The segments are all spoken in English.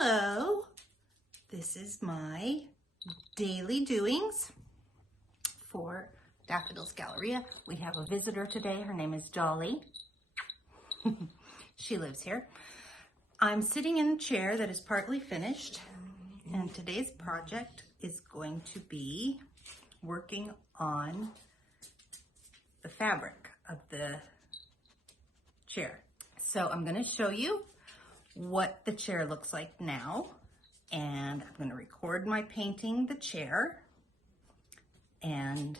Hello, this is my daily doings for Daffodils Galleria. We have a visitor today. Her name is Dolly. She lives here. I'm sitting in a chair that is partly finished, and today's project is going to be working on the fabric of the chair. So I'm going to show you what the chair looks like now, and I'm going to record my painting the chair, and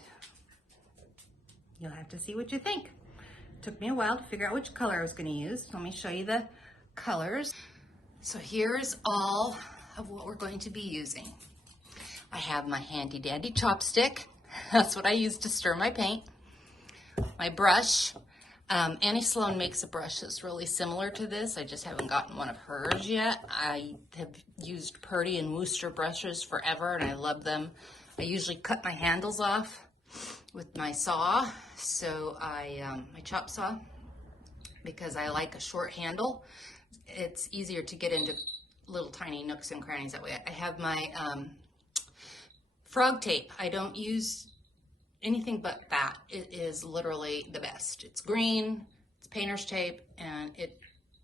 you'll have to see what you think. It took me a while to figure out which color I was going to use. Let me show you the colors. So here's all of what we're going to be using. I have my handy dandy chopstick. That's what I use to stir my paint. My brush. Annie Sloan makes a brush that's really similar to this. I just haven't gotten one of hers yet. I have used Purdy and Worcester brushes forever, and I love them. I usually cut my handles off with my saw, so my chop saw, because I like a short handle. It's easier to get into little tiny nooks and crannies that way. I have my frog tape. I don't use anything but that. It is literally the best. It's green, it's painter's tape, and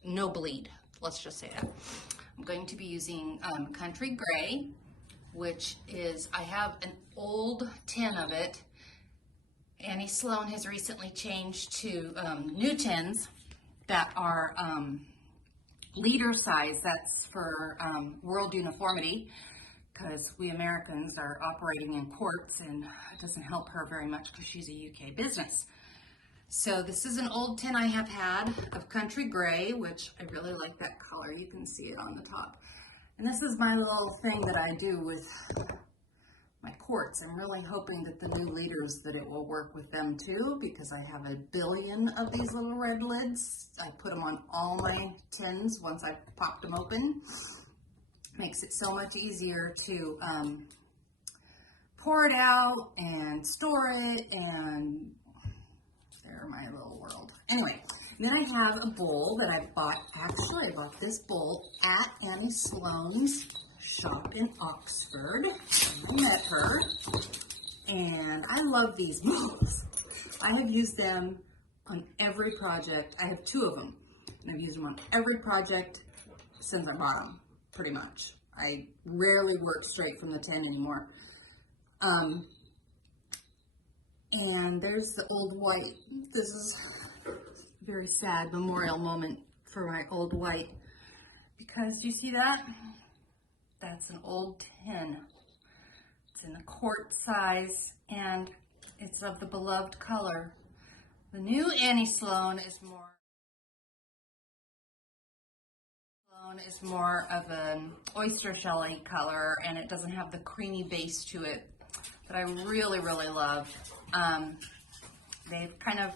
no bleed. Let's just say that. I'm going to be using Country Gray, which is, I have an old tin of it. Annie Sloan has recently changed to new tins that are liter size. That's for world uniformity, because we Americans are operating in quarts, and it doesn't help her very much because she's a UK business. So this is an old tin I have had of Country Gray, which I really like that color. You can see it on the top. And this is my little thing that I do with my quartz. I'm really hoping that the new liters, that it will work with them too, because I have a billion of these little red lids. I put them on all my tins once I've popped them open. Makes it so much easier to pour it out and store it, and they're my little world. Anyway, then I have a bowl that I bought. Actually, I bought this bowl at Annie Sloan's shop in Oxford. I met her, and I love these bowls. I have used them on every project. I have two of them, and I've used them on every project since I bought them. Pretty much. I rarely work straight from the tin anymore. And there's the old white. This is a very sad memorial moment for my old white, because you see that? That's an old tin. It's in a quart size, and it's of the beloved color. The new Annie Sloan is more of an oyster shelly color, and it doesn't have the creamy base to it that I really, really love. They've kind of,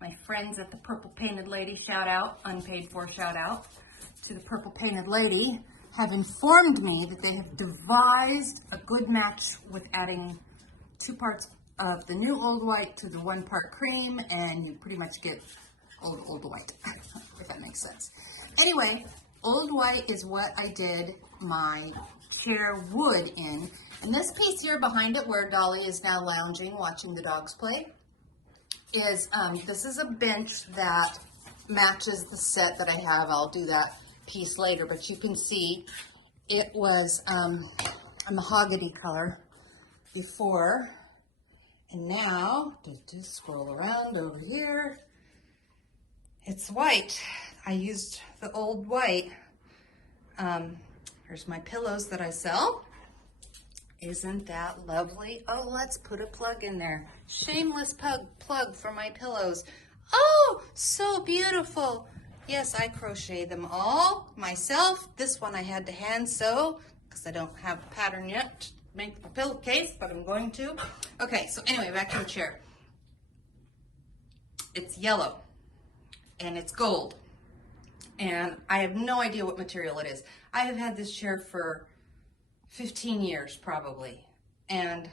my friends at the Purple Painted Lady, shout out, unpaid for shout out to the Purple Painted Lady, have informed me that they have devised a good match with adding 2 parts of the new old white to the 1 part cream, and you pretty much get old white, if that makes sense. Anyway, old white is what I did my chair wood in. And this piece here behind it, where Dolly is now lounging, watching the dogs play, is, this is a bench that matches the set that I have. I'll do that piece later, but you can see it was a mahogany color before, and now, just scroll around over here, it's white. I used the old white. Here's my pillows that I sell. Isn't that lovely? Oh, let's put a plug in there. Shameless plug for my pillows. Oh, so beautiful. Yes, I crochet them all myself. This one I had to hand sew because I don't have a pattern yet to make the pillowcase, but I'm going to. Okay, so anyway, back to the chair. It's yellow and it's gold, and I have no idea what material it is. I have had this chair for 15 years probably, and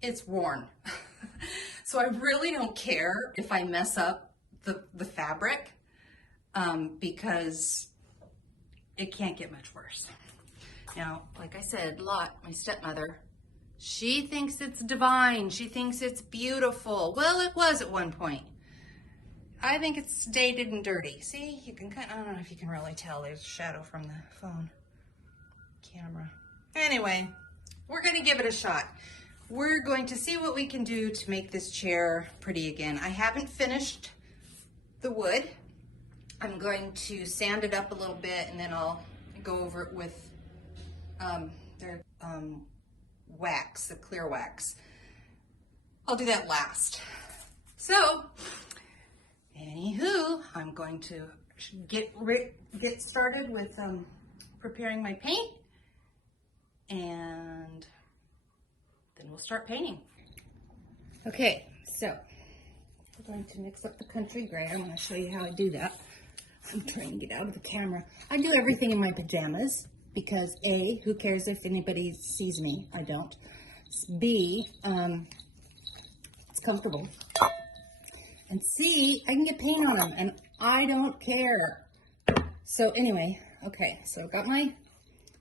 it's worn. So I really don't care if I mess up the fabric, because it can't get much worse. Now, like I said, Lot, my stepmother, she thinks it's divine. She thinks it's beautiful. Well, it was at one point. I think it's dated and dirty. See, you can I don't know if you can really tell. There's a shadow from the phone camera. Anyway, we're gonna give it a shot. We're going to see what we can do to make this chair pretty again. I haven't finished the wood. I'm going to sand it up a little bit and then I'll go over it with their wax, the clear wax. I'll do that last. So, anywho, I'm going to get started with preparing my paint, and then we'll start painting. Okay, so we're going to mix up the country gray. I'm going to show you how I do that. I'm trying to get out of the camera. I do everything in my pajamas because A, who cares if anybody sees me? I don't. B, it's comfortable. And C, I can get paint on them and I don't care. So anyway, okay, so I've got my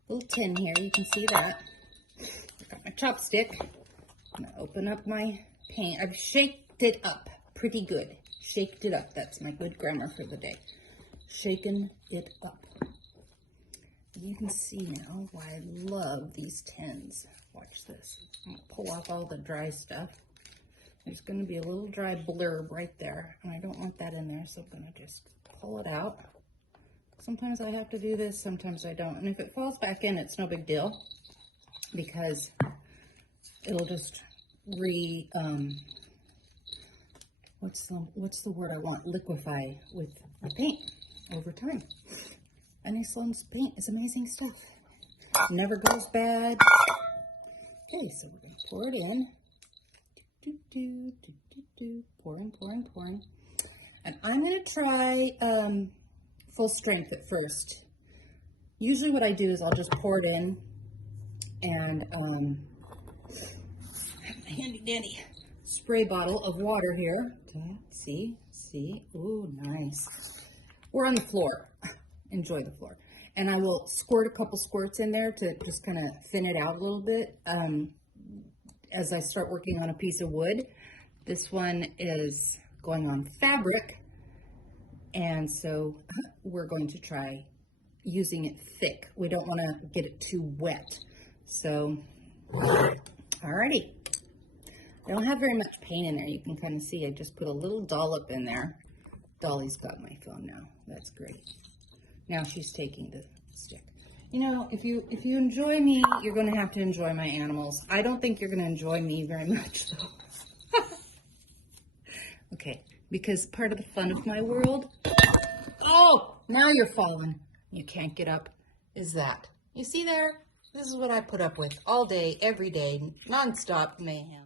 little tin here. You can see that. I've got my chopstick. I'm gonna open up my paint. I've shaked it up pretty good. Shaked it up. That's my good grammar for the day. Shaken it up. You can see now why I love these tins. Watch this. I'm gonna pull off all the dry stuff. There's gonna be a little dry blurb right there, and I don't want that in there, so I'm gonna just pull it out. Sometimes I have to do this, sometimes I don't. And if it falls back in, it's no big deal because it'll just what's the word I want? Liquefy with the paint over time. Annie Sloan's paint is amazing stuff. Never goes bad. Okay, so we're gonna pour it in. Pouring, pouring, pouring. And I'm gonna try full strength at first. Usually what I do is I'll just pour it in and I have my handy dandy spray bottle of water here. Okay, see, ooh, nice. We're on the floor. Enjoy the floor. And I will squirt a couple squirts in there to just kind of thin it out a little bit as I start working on a piece of wood. This one is going on fabric, and so we're going to try using it thick. We don't want to get it too wet. So, alrighty. I don't have very much paint in there. You can kind of see I just put a little dollop in there. Dolly's got my phone now. That's great. Now she's taking the stick. You know, if you enjoy me, you're going to have to enjoy my animals. I don't think you're going to enjoy me very much, though. Okay, because part of the fun of my world, oh, now you're falling. You can't get up, is that. You see there? This is what I put up with all day, every day, nonstop mayhem.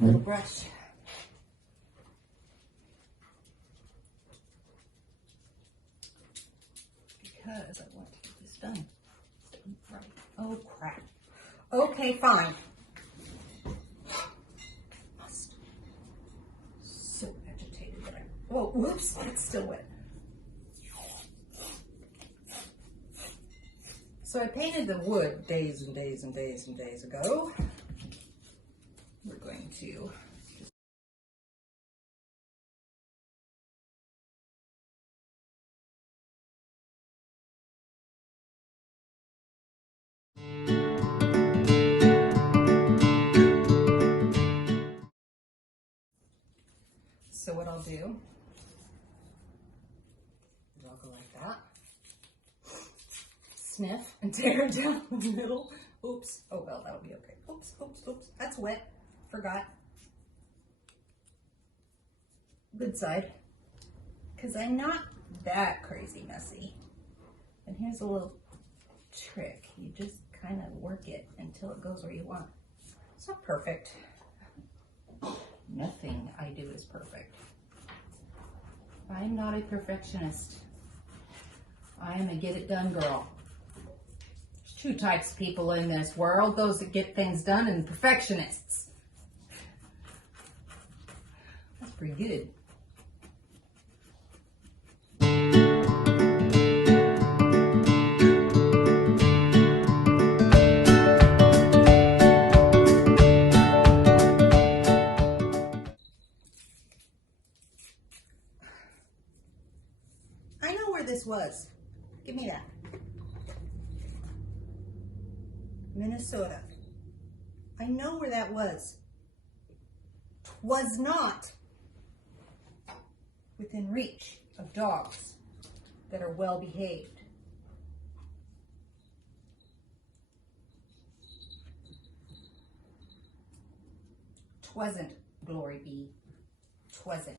Little brush. because I want to get this done. Right. Oh, crap. Okay, fine. Must. So agitated that I... Whoa, whoops, it's still wet. So I painted the wood days and days and days and days ago. We're going to just... So what I'll do is I'll go like that. Sniff and tear it down the middle. Oops. Oh, well, that would be okay. Oops, oops, oops. That's wet. Forgot. Good side. Because I'm not that crazy messy. And here's a little trick. You just kind of work it until it goes where you want. It's not perfect. Nothing I do is perfect. I'm not a perfectionist. I am a get it done girl. There's two types of people in this world, those that get things done and perfectionists. That's pretty good. I know where this was. Give me that. Minnesota. I know where that was. 'Twas not within reach of dogs that are well behaved. 'Twasn't, glory be. 'Twasn't.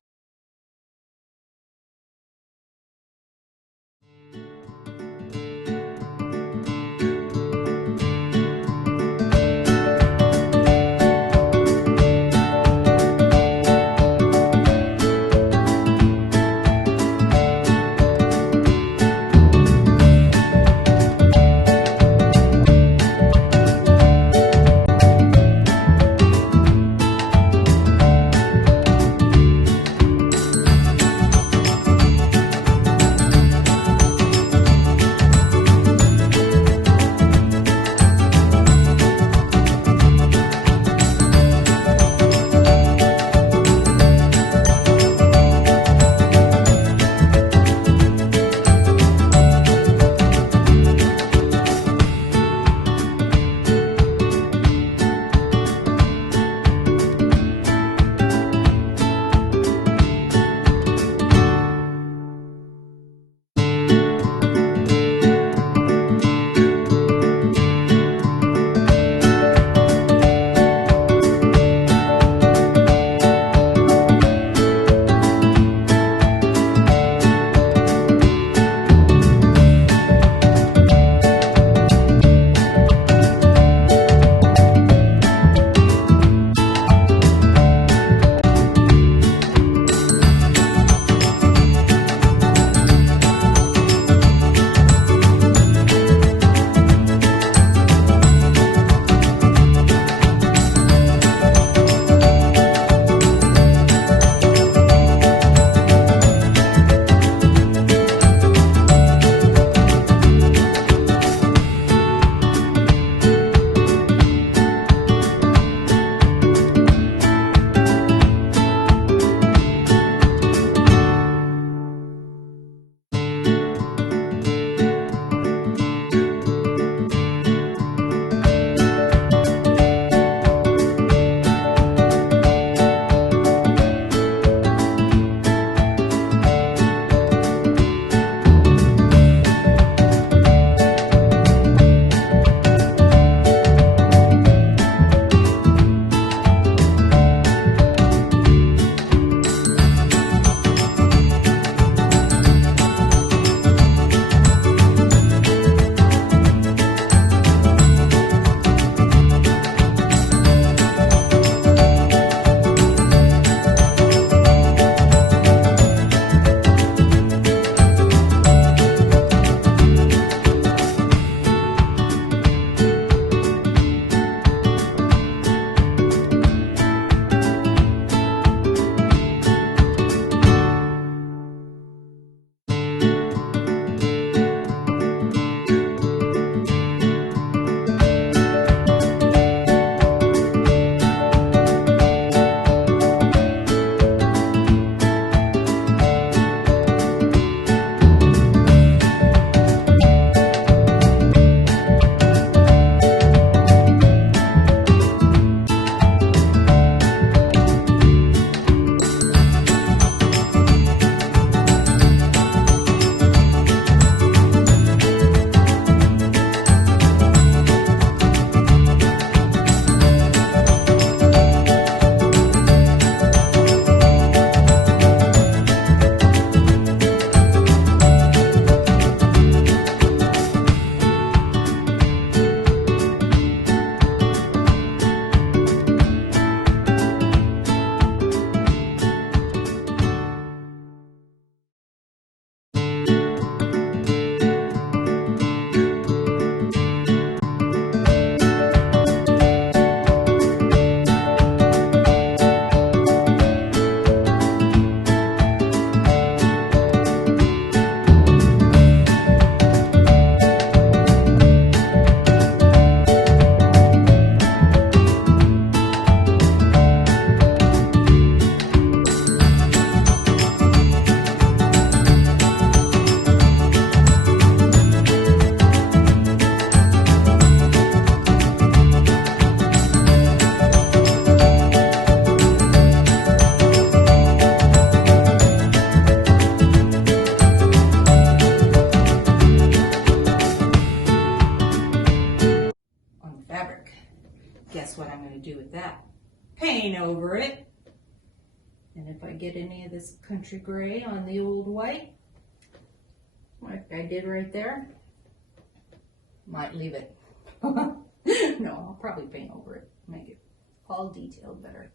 to do with that? Paint over it. And if I get any of this country gray on the old white, like I did right there, might leave it. No, I'll probably paint over it, make it all detailed better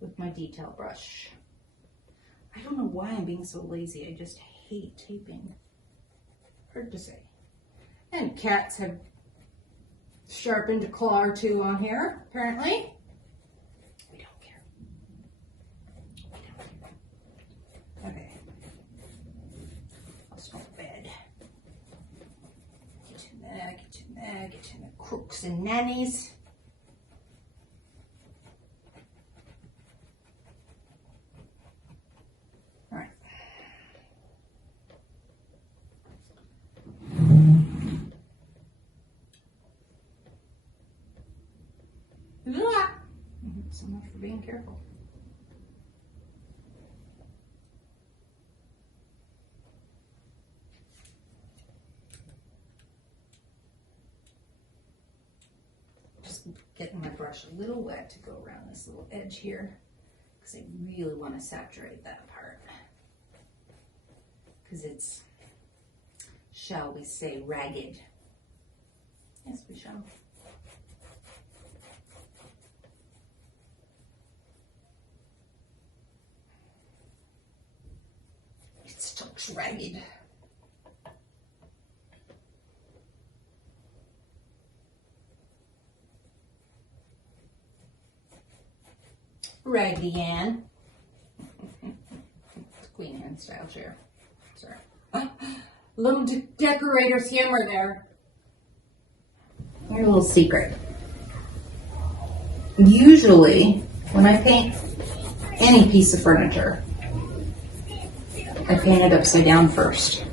with my detail brush. I don't know why I'm being so lazy. I just hate taping. Hard to say. And cats have sharpened a claw or two on here, apparently. We don't care. We don't care. Okay. Let's go to bed. Get in there, get in there, get in the crooks and nannies. All right. So much for being careful. Just getting my brush a little wet to go around this little edge here because I really want to saturate that part because it's, shall we say, ragged. Yes, we shall. It still looks ragged. Raggedy Ann. It's Queen Anne style chair. Sorry. Little decorator's humor there. Here's a little secret. Usually, when I paint any piece of furniture, I paint it upside down first.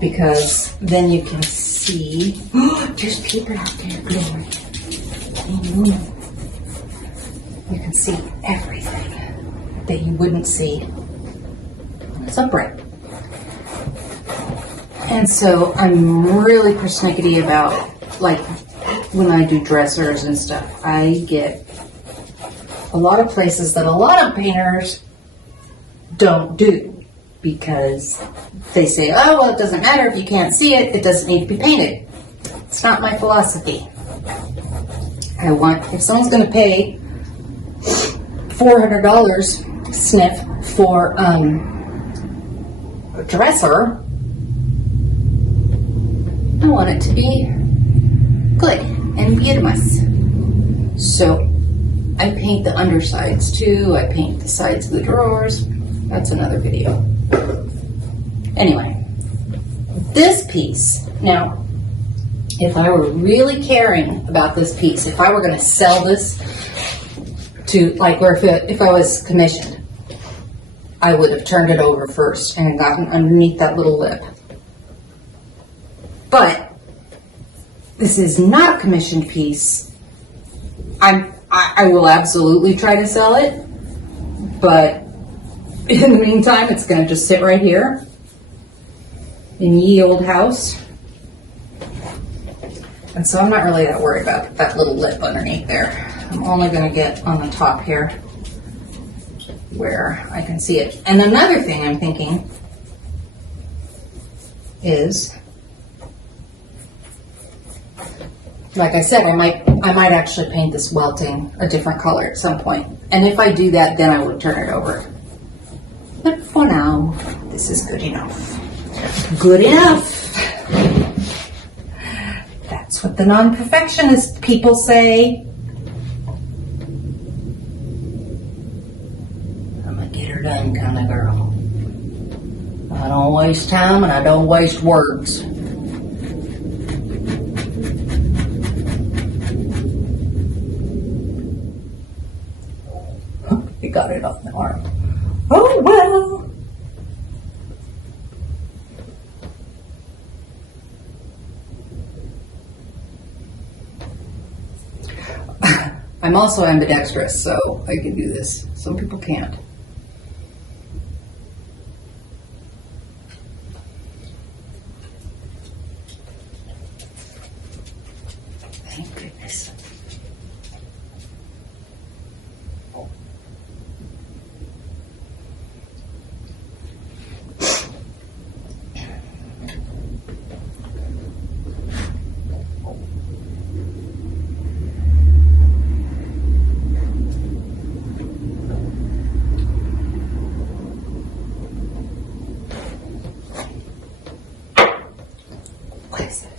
Because then you can see, there's paper out there glowing. You can see everything that you wouldn't see. It's upright. And so I'm really persnickety about, like, when I do dressers and stuff, I get a lot of places that a lot of painters don't do because they say, oh, well, it doesn't matter if you can't see it, it doesn't need to be painted. It's not my philosophy. I want, if someone's going to pay $400 sniff for a dresser, I want it to be good and beautiful. So I paint the undersides too. I paint the sides of the drawers. That's another video. Anyway, this piece, now, if I were really caring about this piece, if I were going to sell this to, like, or if I was commissioned, I would have turned it over first and gotten underneath that little lip. But this is not a commissioned piece. I will absolutely try to sell it, but in the meantime, it's going to just sit right here in ye old house. And so I'm not really that worried about that little lip underneath there. I'm only going to get on the top here where I can see it. And another thing I'm thinking is, like I said, I might actually paint this welting a different color at some point. And if I do that, then I would turn it over. But for now, this is good enough. Good enough. That's what the non-perfectionist people say. I'm a get her done kind of girl. I don't waste time and I don't waste words. He got it off the arm. Oh well. I'm also ambidextrous, so I can do this. Some people can't. Thank goodness. What is it?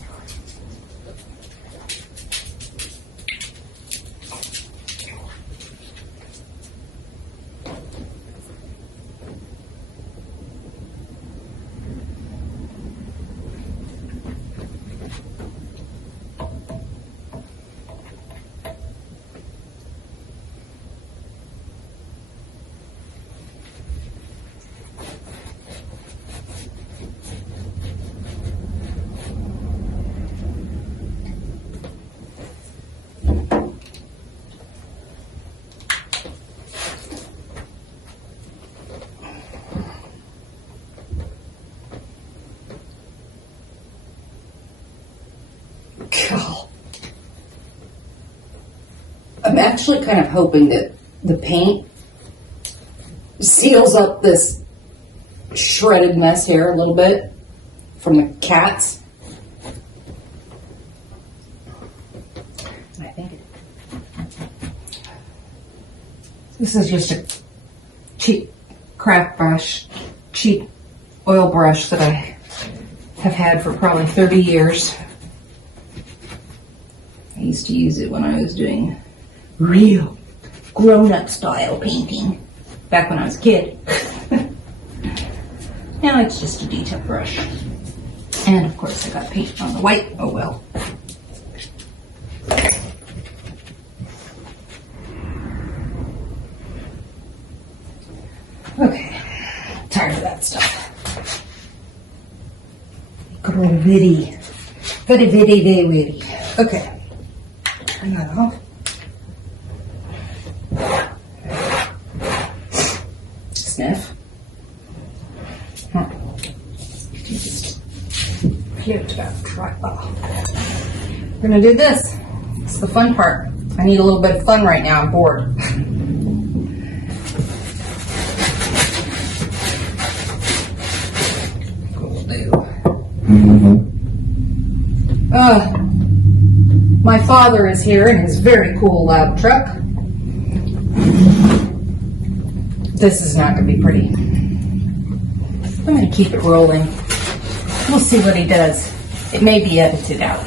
I'm actually kind of hoping that the paint seals up this shredded mess here a little bit from the cats. I think this is just a cheap craft brush, cheap oil brush that I have had for probably 30 years. I used to use it when I was doing real grown-up style painting back when I was a kid. Now it's just a detail brush. And of course I got paint on the white. Oh well. Okay, tired of that stuff. Grow witty. Very, very, very witty. Okay. Turn that off. Sniff. Just cute about try. Oh. We're gonna do this. It's the fun part. I need a little bit of fun right now. I'm bored. Cool do. My father is here in his very cool loud truck. This is not going to be pretty. I'm going to keep it rolling. We'll see what he does. It may be edited out.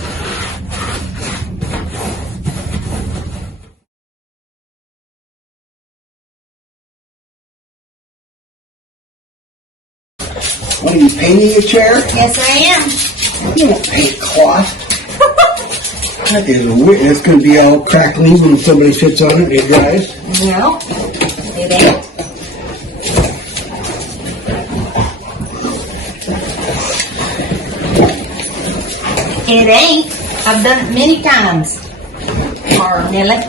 What are you painting a chair? Yes, I am. You don't paint cloth. That is weird. It's going to be all crackly when somebody sits on it, it dries. No, it ain't. It ain't. I've done it many times. Millie.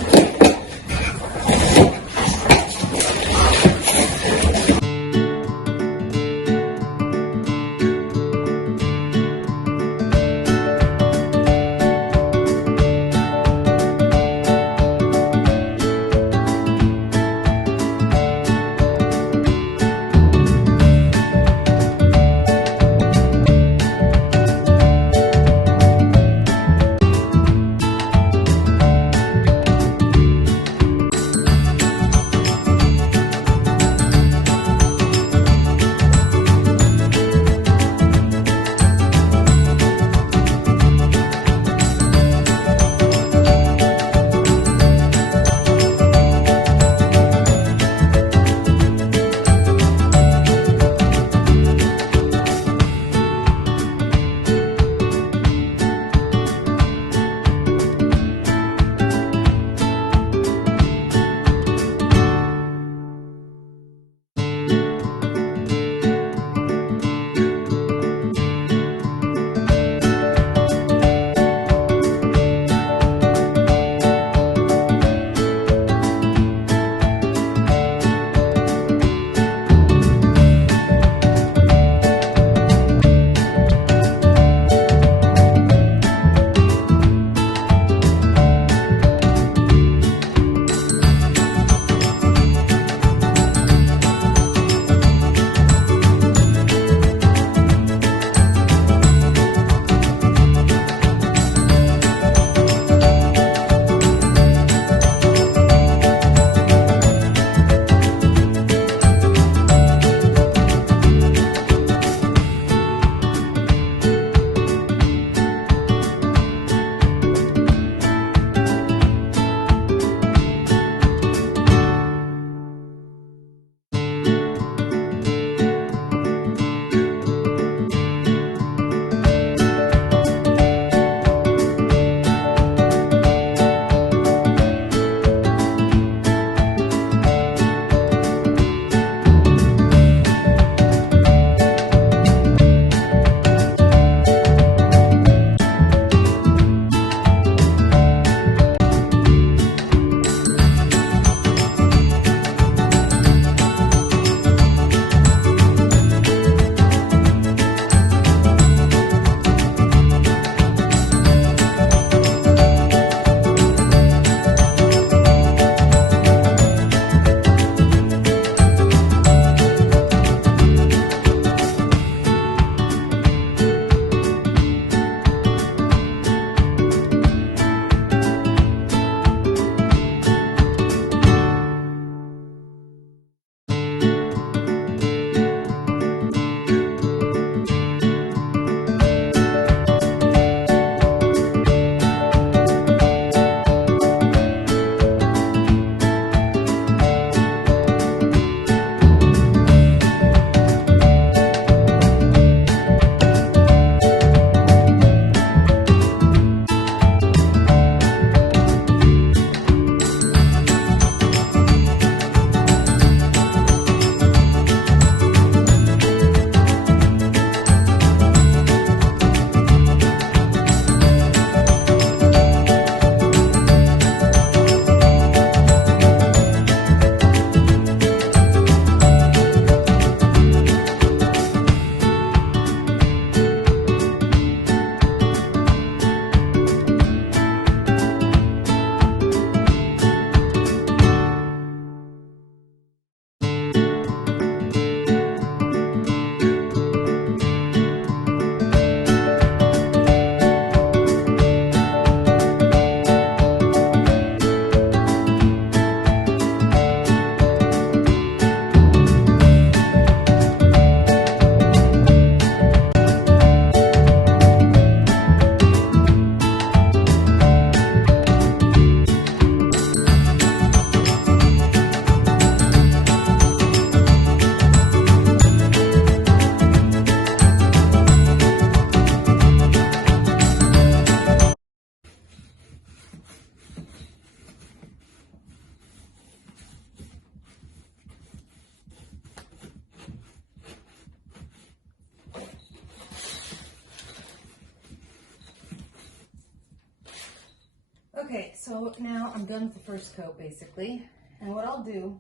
Okay, so now I'm done with the first coat basically. And what I'll do,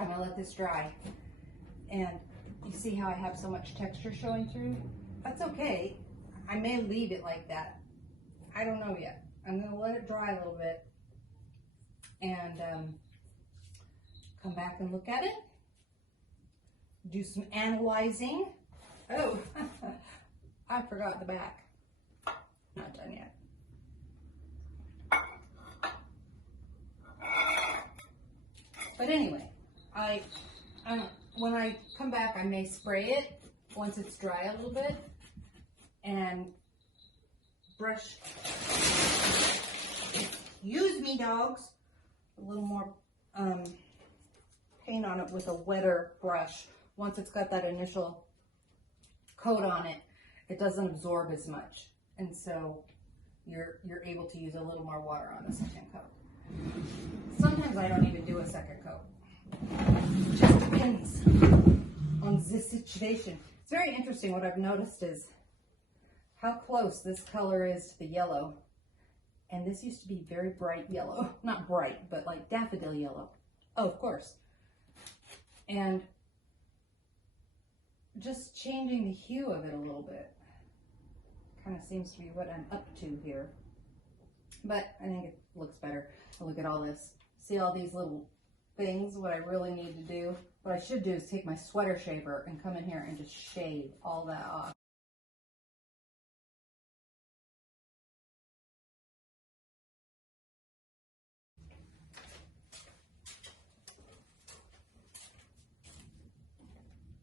I'm gonna let this dry. And you see how I have so much texture showing through? That's okay. I may leave it like that. I don't know yet. I'm gonna let it dry a little bit and come back and look at it. Do some analyzing. Oh, I forgot the back. Not done yet. But anyway, when I come back, I may spray it once it's dry a little bit and brush. Excuse me, dogs. A little more paint on it with a wetter brush. Once it's got that initial coat on it, it doesn't absorb as much, and so you're able to use a little more water on the second coat. Sometimes I don't even do a second coat. It just depends on the situation. It's very interesting. What I've noticed is how close this color is to the yellow. And this used to be very bright yellow. Not bright, but like daffodil yellow. Oh, of course. And just changing the hue of it a little bit kind of seems to be what I'm up to here. But I think it looks better. Look at all this. See all these little things? What I really need to do, what I should do is take my sweater shaver and come in here and just shave all that off.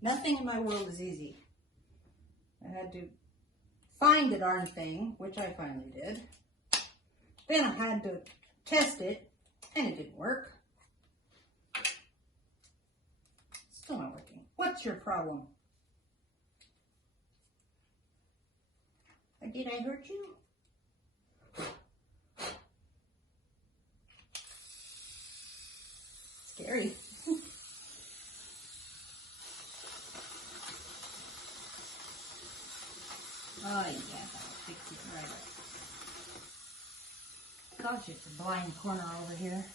Nothing in my world is easy. I had to find the darn thing, which I finally did. Then I had to test it, and it didn't work. Still not working. What's your problem? Did I hurt you? Scary. Oh, yeah, that'll fix it right up. Gosh, it's a blind corner over here.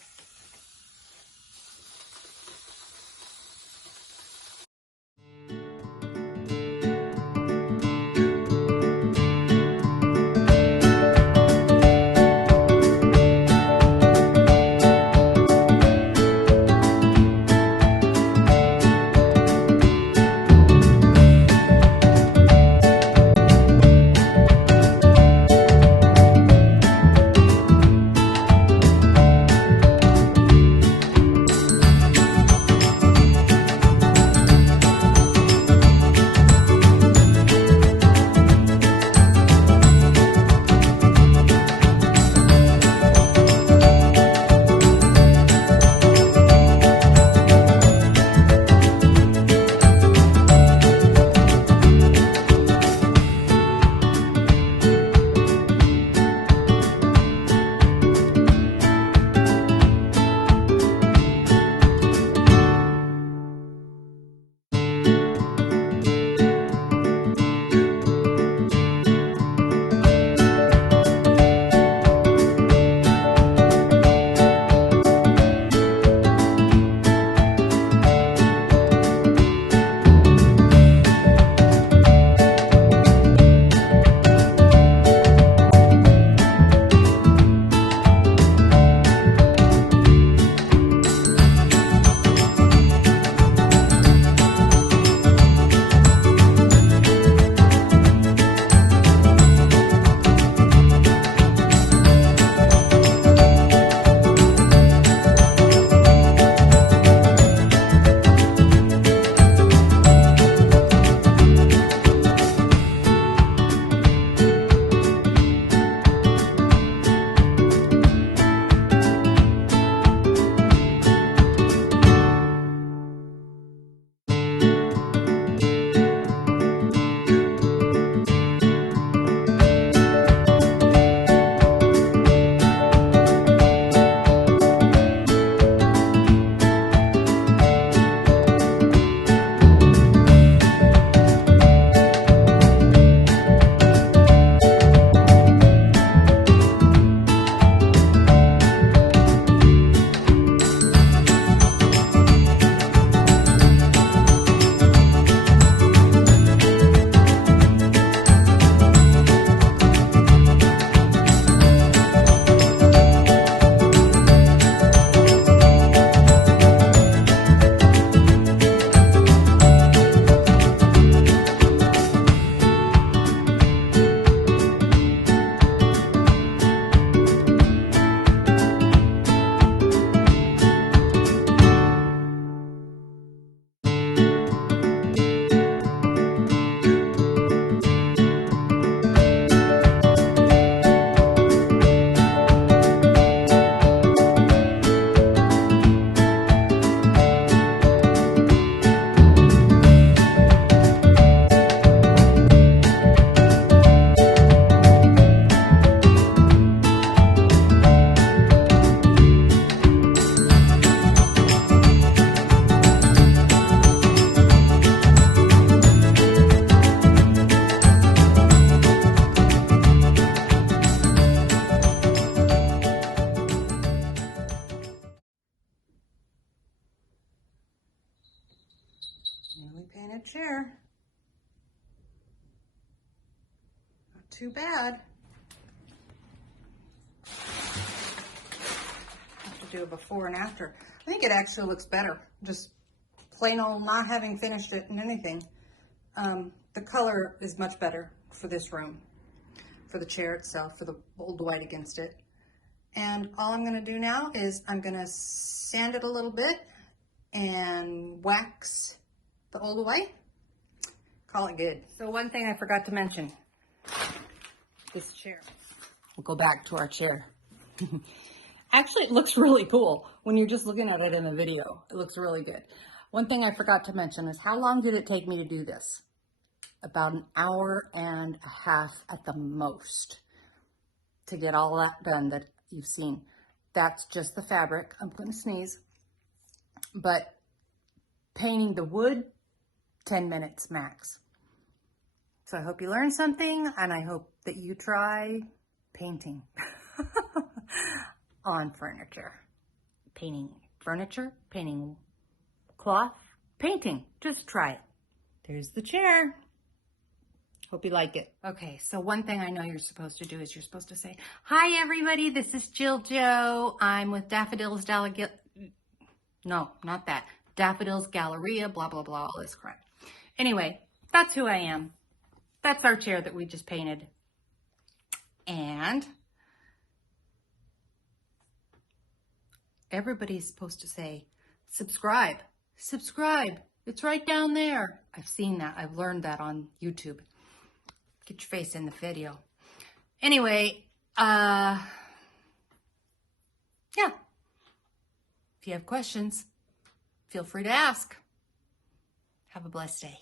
chair. Not too bad. Have to do a before and after. I think it actually looks better. Just plain old not having finished it and anything. The color is much better for this room, for the chair itself, for the old white against it. And all I'm going to do now is I'm going to sand it a little bit and wax the old white. Call it good. So one thing I forgot to mention, this chair. We'll go back to our chair. Actually, it looks really cool when you're just looking at it in the video. It looks really good. One thing I forgot to mention is how long did it take me to do this? About an hour and a half at the most to get all that done that you've seen. That's just the fabric. I'm going to sneeze. But painting the wood, 10 minutes max. So I hope you learned something, and I hope that you try painting on furniture. Painting furniture, painting cloth, painting. Just try it. There's the chair. Hope you like it. Okay, so one thing I know you're supposed to do is you're supposed to say, "Hi everybody, this is Jill Jo. I'm with Daffodils No, not that. Daffodils Galleria, blah, blah, blah, all this crap." Anyway, that's who I am. That's our chair that we just painted. And everybody's supposed to say, subscribe, subscribe. It's right down there. I've seen that. I've learned that on YouTube. Get your face in the video. Anyway, yeah. If you have questions, feel free to ask. Have a blessed day.